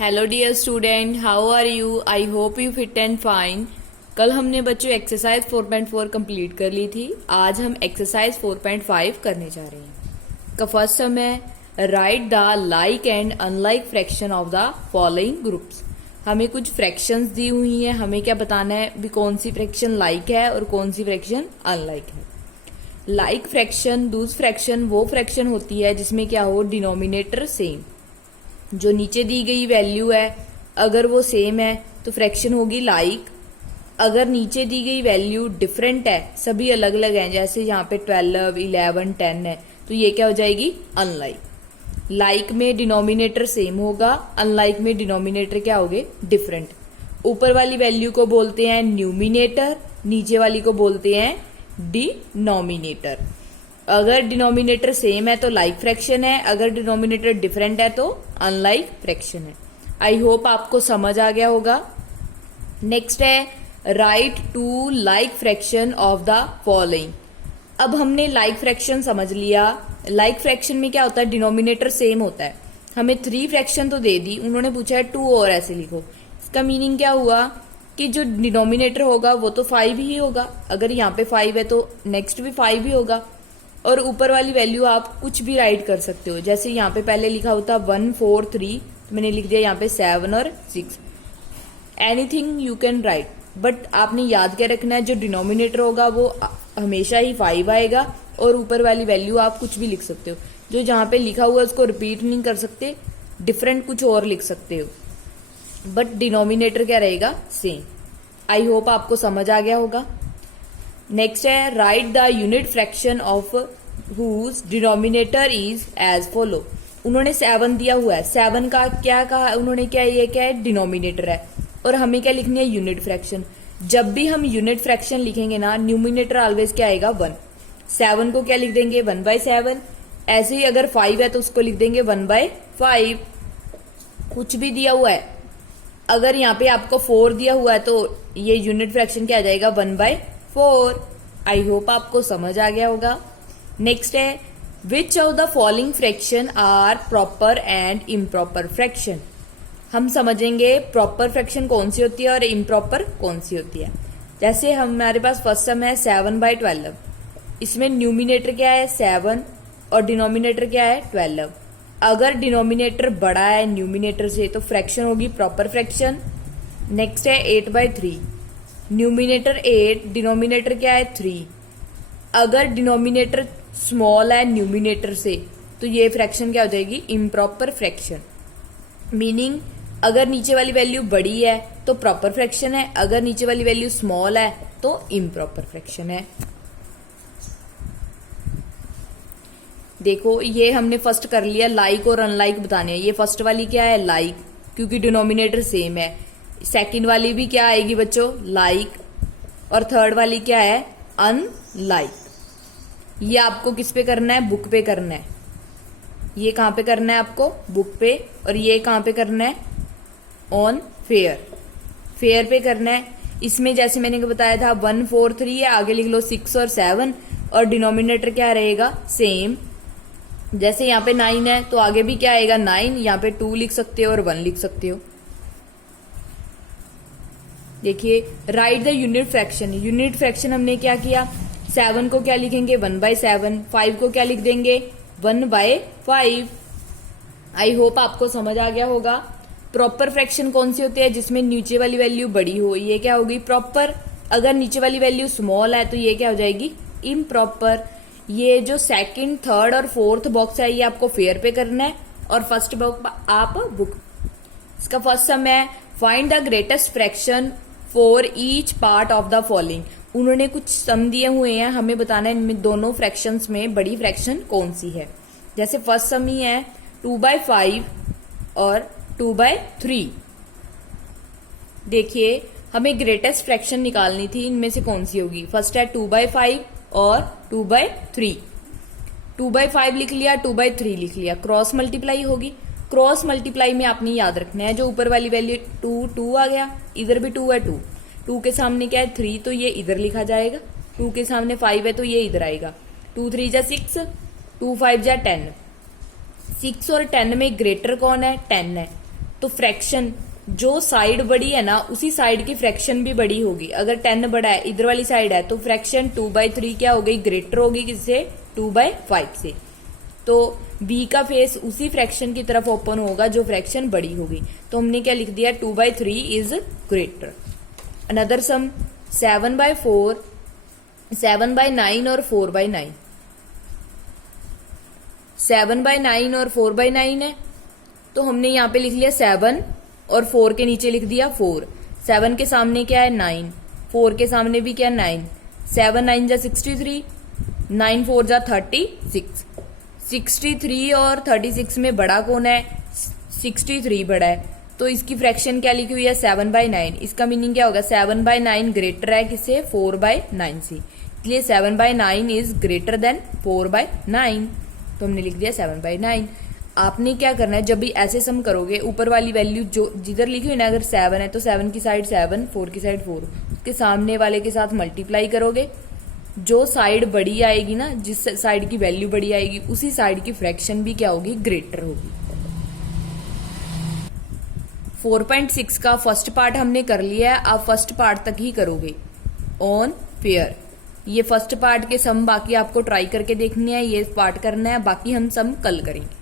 Hello dear student, how are you? I hope you fit and fine. कल हमने बच्चों exercise 4.4 complete कर ली थी। आज हम एक्सरसाइज 4.5 करने जा रहे हैं। का फर्स्ट सम है write the like and unlike fraction of the following groups. हमें कुछ फ्रैक्शंस दी हुई हैं, हमें क्या बताना है भी कौन सी फ्रैक्शन लाइक है और कौन सी फ्रैक्शन अनलाइक है। लाइक फ्रैक्शन, दूसरी फ्रैक्शन वो फ्रैक्शन होती है जिसमें क्या हो, डिनोमिनेटर सेम। जो नीचे दी गई वैल्यू है अगर वो सेम है तो फ्रैक्शन होगी लाइक। अगर नीचे दी गई वैल्यू डिफरेंट है, सभी अलग अलग हैं, जैसे यहाँ पे 12, 11, 10 है, तो ये क्या हो जाएगी, अनलाइक। लाइक में डिनोमिनेटर सेम होगा, अनलाइक में डिनोमिनेटर क्या होगे, डिफरेंट। ऊपर वाली वैल्यू को बोलते हैं न्यूमिनेटर, नीचे वाली को बोलते हैं डिनोमिनेटर। अगर डिनोमिनेटर सेम है तो लाइक फ्रैक्शन है, अगर डिनोमिनेटर डिफरेंट है तो अनलाइक फ्रैक्शन है। आई होप आपको समझ आ गया होगा। नेक्स्ट है write to like fraction of the following. अब हमने लाइक फ्रैक्शन समझ लिया। लाइक फ्रैक्शन में क्या होता है, डिनोमिनेटर सेम होता है। हमें 3 फ्रैक्शन तो दे दी, उन्होंने पूछा है 2 और ऐसे लिखो। इसका मीनिंग क्या हुआ कि जो डिनोमिनेटर होगा वो तो 5 ही होगा। अगर यहाँ पे 5 है तो नेक्स्ट भी 5 ही होगा। और ऊपर वाली वैल्यू आप कुछ भी राइट कर सकते हो, जैसे यहाँ पे पहले लिखा होता 1, 4, 3, तो मैंने लिख दिया यहाँ पे 7 और 6। Anything you can write, but आपने याद क्या रखना है, जो डिनोमिनेटर होगा वो हमेशा ही 5 आएगा और ऊपर वाली वैल्यू आप कुछ भी लिख सकते हो। जो जहां पे लिखा हुआ है उसको रिपीट नहीं कर सकते, डिफरेंट कुछ और लिख सकते हो, बट डिनोमिनेटर क्या रहेगा, सेम। आई होप आपको समझ आ गया होगा। नेक्स्ट है write the unit fraction of whose denominator is as follow. उन्होंने 7 दिया हुआ है, 7 का क्या कहा उन्होंने, क्या ये क्या है, डिनोमिनेटर है, और हमें क्या लिखनी है, यूनिट फ्रैक्शन। जब भी हम यूनिट फ्रैक्शन लिखेंगे ना, न्यूमिनेटर ऑलवेज क्या आएगा, 1। 7 को क्या लिख देंगे, 1/7। ऐसे ही अगर 5 है तो उसको लिख देंगे 1/5। कुछ भी दिया हुआ है, अगर यहाँ पे आपको 4 दिया हुआ है तो ये यूनिट फ्रैक्शन क्या आ जाएगा, 1/4। आई होप आपको समझ आ गया होगा। नेक्स्ट है which of the following fraction are proper and improper fraction. हम समझेंगे प्रॉपर फ्रैक्शन कौन सी होती है और इम्प्रॉपर कौन सी होती है। जैसे हमारे पास फर्स्ट सम है 7/12। इसमें न्यूमिनेटर क्या है, 7, और डिनोमिनेटर क्या है, 12। अगर डिनोमिनेटर बड़ा है न्यूमिनेटर से तो फ्रैक्शन होगी प्रॉपर फ्रैक्शन। नेक्स्ट है 8/3। न्यूमिनेटर 8, डिनोमिनेटर क्या है, 3। अगर डिनोमिनेटर स्मॉल है न्यूमिनेटर से तो ये फ्रैक्शन क्या हो जाएगी, इम्प्रॉपर फ्रैक्शन। मीनिंग अगर नीचे वाली वैल्यू बड़ी है तो प्रॉपर फ्रैक्शन है, अगर नीचे वाली वैल्यू स्मॉल है तो इम्प्रॉपर फ्रैक्शन है। देखो ये हमने फर्स्ट कर लिया, लाइक और अनलाइक बताने हैं। ये फर्स्ट वाली क्या है, लाइक, क्योंकि डिनोमिनेटर सेम है। सेकंड वाली भी क्या आएगी बच्चों, लाइक, और थर्ड वाली क्या है, अनलाइक। ये आपको किस पे करना है, बुक पे करना है। ये कहां पे करना है आपको, बुक पे, और ये कहां पे करना है, ऑन फेयर। फेयर पे करना है। इसमें जैसे मैंने बताया था 1, 4, 3 है, आगे लिख लो 6 और 7, और डिनोमिनेटर क्या रहेगा, सेम। जैसे यहाँ पे 9 है तो आगे भी क्या आएगा, 9। यहाँ पे 2 लिख सकते हो और 1 लिख सकते हो। देखिए right the unit fraction. Unit fraction हमने क्या किया, 7 को क्या लिखेंगे, 1/7। 5 को क्या लिख देंगे, 1/5। आई होप आपको समझ आ गया होगा। प्रॉपर फ्रैक्शन कौन सी होती है, जिसमें नीचे वाली वैल्यू बड़ी हो, ये क्या होगी, प्रॉपर। अगर नीचे वाली वैल्यू स्मॉल है तो ये क्या हो जाएगी, इम्प्रॉपर। ये जो सेकंड, थर्ड और फोर्थ बॉक्स है ये आपको फेयर पे करना है, और फर्स्ट बॉक्स आप बुक। इसका फर्स्ट सम है find the greatest fraction for each part of the following. उन्होंने कुछ सम दिए हुए हैं, हमें बताना है इनमें दोनों फ्रैक्शंस में बड़ी फ्रैक्शन कौन सी है। जैसे फर्स्ट सम ही है 2/5 और 2/3। देखिए हमें ग्रेटेस्ट फ्रैक्शन निकालनी थी, इनमें से कौन सी होगी। फर्स्ट है 2/5 और 2/3। 2/5 लिख लिया, 2/3 लिख लिया, क्रॉस मल्टीप्लाई होगी। क्रॉस मल्टीप्लाई में आपने याद रखना है, जो ऊपर वाली वैल्यू 2 आ गया, इधर भी 2 है, 2 के सामने क्या है, 3, तो ये इधर लिखा जाएगा। 2 के सामने 5 है तो ये इधर आएगा। 2 3 जा 6, 2 5 जा 10। 6 और 10 में ग्रेटर कौन है, 10 है। तो फ्रैक्शन जो साइड बड़ी है ना उसी साइड की फ्रैक्शन भी बड़ी होगी। अगर 10 बड़ा है इधर वाली साइड है तो फ्रैक्शन 2/3 क्या हो गई, ग्रेटर होगी किससे, 2/5 से। तो बी का फेस उसी फ्रैक्शन की तरफ ओपन होगा जो फ्रैक्शन बड़ी होगी। तो हमने क्या लिख दिया, 2/3 इज ग्रेटर। अनदर सम 7/4, 7/9 और 4/9। 7/9 और 4/9 है तो हमने यहाँ पे लिख लिया 7 और 4 के नीचे लिख दिया 4। 7 के सामने क्या है 9, 4 के सामने भी क्या 9, 7 9 जा 63, 9 4 जा 36। 63 और 36 में बड़ा कौन है, 63 बड़ा है। तो इसकी फ्रैक्शन क्या लिखी हुई है, 7/9। इसका मीनिंग क्या होगा, 7/9 ग्रेटर है किससे, 4/9 से। इसलिए 7/9 इज ग्रेटर देन 4/9। तो हमने लिख दिया 7/9। आपने क्या करना है, जब भी ऐसे सम करोगे ऊपर वाली वैल्यू जो जिधर लिखी हुई ना, अगर 7 है तो 7 की साइड 7, 4 की साइड 4, उसके सामने वाले के साथ मल्टीप्लाई करोगे। जो साइड बड़ी आएगी ना, जिस साइड की वैल्यू बड़ी आएगी उसी साइड की फ्रैक्शन भी क्या होगी, ग्रेटर होगी। 4.6 का फर्स्ट पार्ट हमने कर लिया है, आप फर्स्ट पार्ट तक ही करोगे ऑन पेयर। ये फर्स्ट पार्ट के सम बाकी आपको ट्राई करके देखनी है, ये पार्ट करना है, बाकी हम सम कल करेंगे।